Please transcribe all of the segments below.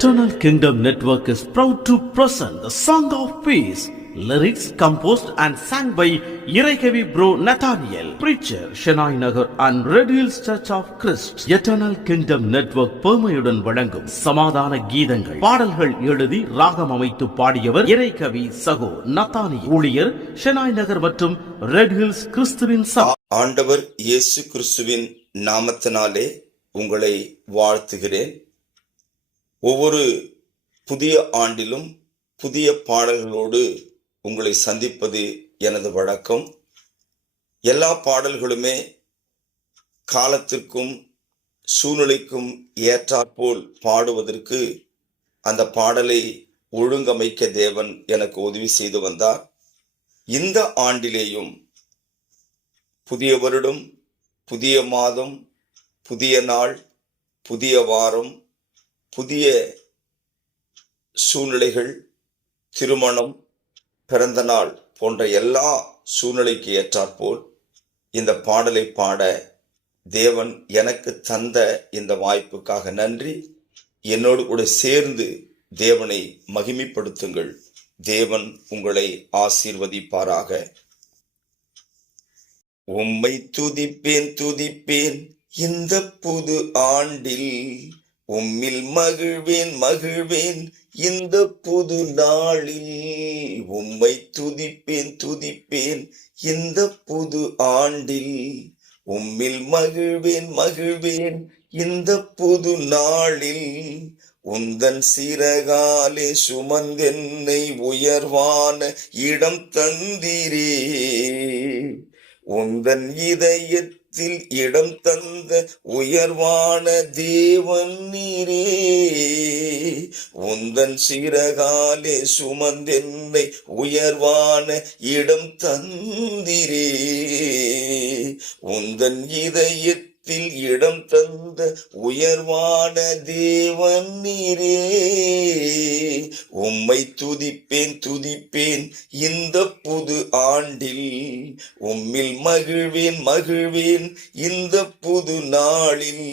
Eternal Kingdom Network is proud to present the Song of Peace. Lyrics composed and sang by Iraikavi Bro Nathaniel, preacher Shenoy Nagar and Red Hills Church of Christ. Eternal Kingdom Network பெருமையுடன் வழங்கும் சமாதான கீதங்கள், பாடல்கள் எழுதி ராகம் அமைத்து பாடியவர் இறைகவி சகோ Nathaniel, ஊழியர் ஷெனாய் நகர் மற்றும் ரெட் ஹில்ஸ் கிறிஸ்துவின் சபை. ஆண்டவர் இயேசு கிறிஸ்துவின் நாமத்தினாலே உங்களை வாழ்த்துகிறேன். ஒவ்வொரு புதிய ஆண்டிலும் புதிய பாடல்களோடு உங்களை சந்திப்பது எனது வழக்கம். எல்லா பாடல்களுமே காலத்திற்கும் சூழ்நிலைக்கும் ஏற்றாற்போல் பாடுவதற்கு அந்த பாடலை ஒழுங்கமைக்க தேவன் எனக்கு உதவி செய்து வந்தார். இந்த ஆண்டிலேயும் புதிய வருடம், புதிய மாதம், புதிய நாள், புதிய வாரம், புதிய சூழ்நிலைகள், திருமணம், பிறந்த நாள் போன்ற எல்லா சூழ்நிலைக்கு ஏற்றாற்போல் இந்த பாடலை பாட தேவன் எனக்கு தந்த இந்த வாய்ப்புக்காக நன்றி. என்னோடு கூட சேர்ந்து தேவனை மகிமைப்படுத்துங்கள். தேவன் உங்களை ஆசீர்வதிப்பாராக. உம்மை துதிப்பேன் துதிப்பேன் இந்த புது ஆண்டில், உம்மில் மகிழ்வேன் மகிழ்வேன் இந்த புது நாளில். உம்மை துதிப்பேன் துதிப்பேன் இந்த புது ஆண்டில், உம்மில் மகிழ்வேன் மகிழ்வேன் இந்த புது நாளில். உந்தன் சிறகாலே சுமந்தென்னை உயர்வான இடம் தந்தீரே, உந்தன் இதயத்தில் இடம் தந்த உயர்வான தேவன் நீரே. உந்தன் சிறகாலே சுமந்தென்னை உயர்வான இடம் தந்திரே, உந்தன் இதயத்தில் இடம் தந்த உயர்வான தேவன் நீரே. உம்மை துதிப்பேன் துதிப்பேன் இந்த புது ஆண்டில், உம்மில் மகிழ்வேன் மகிழ்வேன் இந்த புது நாளில்.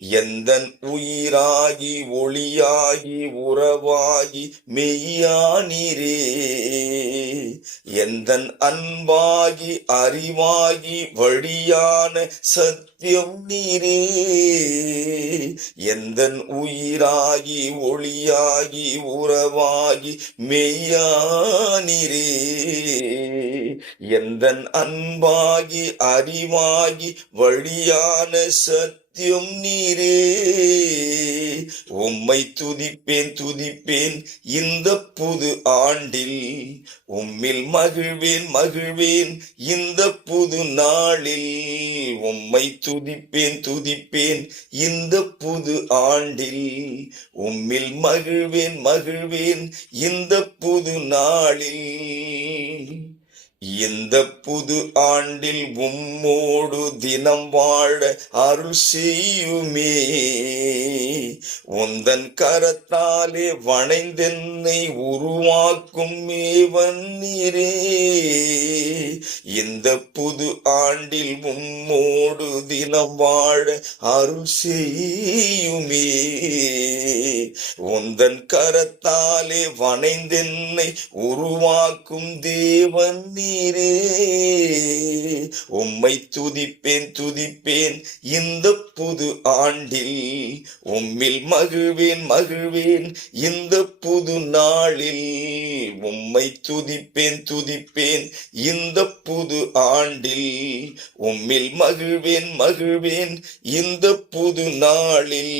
எந்தன் உயிராகி ஒளியாகி உறவாகி மெய்யானீரே, எந்தன் அன்பாகி அறிவாகி வழியான சத்தியம் நீரே. எந்தன் உயிராகி ஒளியாகி உறவாகி மெய்யானீரே, எந்தன் அன்பாகி அறிவாகி வழியான சத்தியம் நீரே. உம்மை துதிப்பேன் துதிப்பேன் இந்த புது ஆண்டில், உம்மில் மகிழ்வேன் மகிழ்வேன் இந்த புது நாளில். உம்மை துதிப்பேன் துதிப்பேன் இந்த புது ஆண்டில், உம்மில் மகிழ்வேன் மகிழ்வேன் இந்த புது நாளில். இந்த புது ஆண்டில் உம்மோடு தினம் வாழ அருள் செய்யுமே, உந்தன் கரத்தாலே வணைந்தென்னை உருவாக்கும் மேவன் நீரே. இந்த புது ஆண்டில் உம்மோடு தினம் வாழ அருள் செய்யுமே, உந்தன் கரத்தாலே வணைந்தென்னை உருவாக்கும் தேவன் நீரே. உம்மை துதிப்பேன் துதிப்பேன் இந்த புது ஆண்டில், உம்மில் மகிழ்வேன் மகிழ்வேன் இந்த புது நாளில். உம்மை துதிப்பேன் துதிப்பேன் இந்த புது ஆண்டில், உம்மில் மகிழ்வேன் மகிழ்வேன் இந்த புது நாளில்.